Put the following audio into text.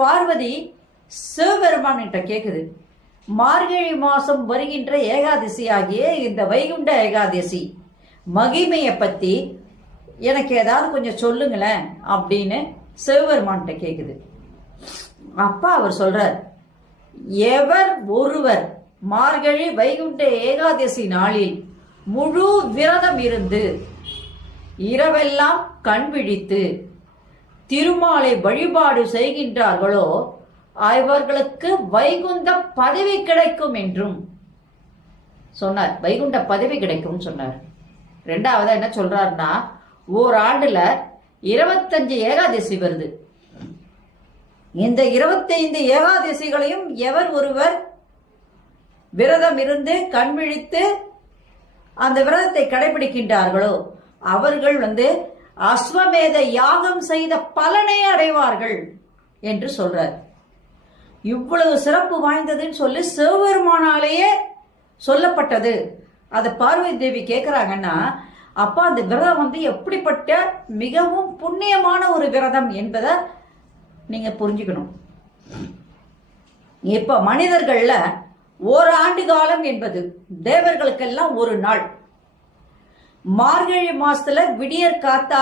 பார்வதி சிவபெருமான்கிட்ட கேக்குது, மார்கழி மாசம் வருகின்ற ஏகாதசி ஆகிய இந்த வைகுண்ட ஏகாதசி மகிமையை பத்தி எனக்கு ஏதாவது கொஞ்சம் சொல்லுங்களேன் அப்படின்னு சிவபெருமான்கிட்ட கேக்குது. அப்பா அவர் சொல்றார், எவர் ஒருவர் மார்கழி வைகுண்ட ஏகாதசி நாளில் முழு விரதம் இருந்து இரவெல்லாம் கண் விழித்து திருமாலை வழிபாடு செய்கின்றார்களோ அவர்களுக்கு வைகுந்த பதவி கிடைக்கும் என்றும் சொன்னார். வைகுண்ட பதவி கிடைக்கும் சொன்னார். ரெண்டாவதா என்ன சொல்றாருன்னா, ஓராண்டுல 25 ஏகாதசி வருது. இந்த 25 ஏகாதசிகளையும் எவர் ஒருவர் விரதம் இருந்து கண் விழித்து அந்த விரதத்தை கடைபிடிக்கின்றார்களோ அவர்கள் அஸ்வமேத யாகம் செய்த பலனை அடைவார்கள் என்று சொல்றார். இவ்வளவு சிறப்பு வாய்ந்ததுன்னு சொல்லி சிவபெருமானாலேயே சொல்லப்பட்டது. அதை பார்வதி தேவி கேட்கிறாங்கன்னா, அப்பா அந்த விரதம் எப்படிப்பட்ட மிகவும் புண்ணியமான ஒரு விரதம் என்பதை நீங்க புரிஞ்சுக்கணும். இப்ப மனிதர்கள்ல ஓராண்டு காலம் என்பது தேவர்களுக்கெல்லாம் ஒரு நாள். மார்கழி மாசத்துல விடியற் காத்தா